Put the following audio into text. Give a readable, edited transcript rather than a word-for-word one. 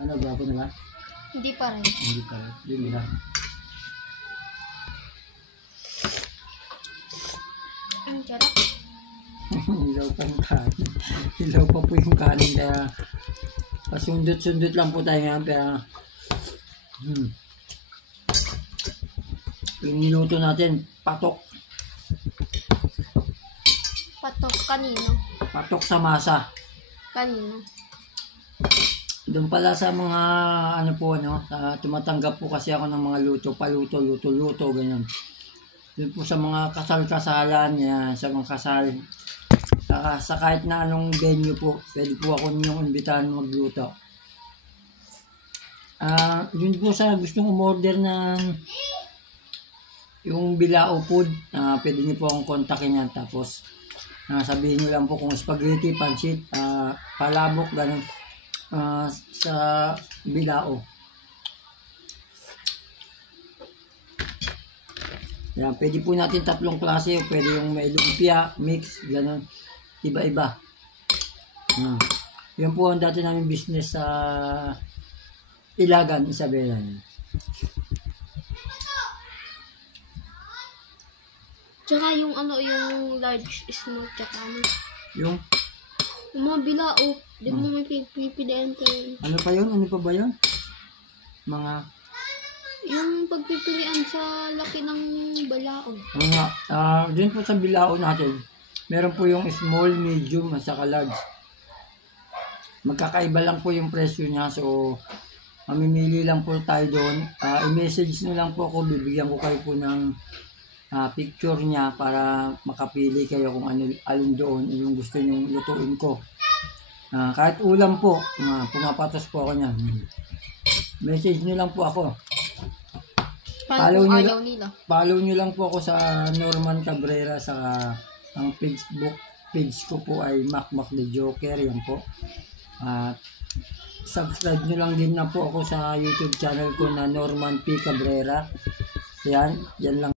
Ano, gwapo na ba? Hindi pa rin. Hindi pa rin. Hindi na. Ang sarap. Hilaw pa yung kanin. Hilaw pa po yung kanin. Kaya pasundot-sundot lang po tayo ngayon. Kaya yung niluto natin, patok. Patok kanino? Patok sa masa. Kanino? Doon pala sa mga ano po, tumatanggap po kasi ako ng mga luto, paluto, luto, ganyan. Doon po sa mga kasal-kasalan, yan, sa mga kasal. Sa kahit na anong venue po, pwede po ako ninyong imbitahan magluto. Yun po sa gustong umorder ng yung Bilao food, pwede niyo po akong kontakin yan. Tapos, sabihin niyo lang po kung spaghetti, pancit, palabok, ganun. Sa Bilao. Yan, pwede po natin tatlong klase. Pwede yung may lumpia, mix, gano'n. Iba-iba. Yan po ang dati namin business sa Ilagan, Isabela. Tsaka yung yung large, small, tsaka Yung mga bilao. Di mo may pipilian ka yun. ano pa yun? Ano pa ba yun? Mga Yung pagpipilian sa laki ng balao. dun po sa Bilao natin, meron po yung small, medium, at saka large. Magkakaiba lang po yung presyo niya. So, mamimili lang po tayo doon. I-message nyo lang po ako. Bibigyan ko kayo po ng picture niya para makapili kayo kung alin doon yung gusto nyo lutuin ko. Kahit ulam po, pumapatos po ako niyan. Message nyo lang po ako. Paano kung ayaw nila? Follow nyo lang po ako sa Norman Cabrera, sa ang Facebook page ko po ay Macmac the Joker, yan po. Subscribe nyo lang din na po ako sa YouTube channel ko na Norman P. Cabrera. Yan lang.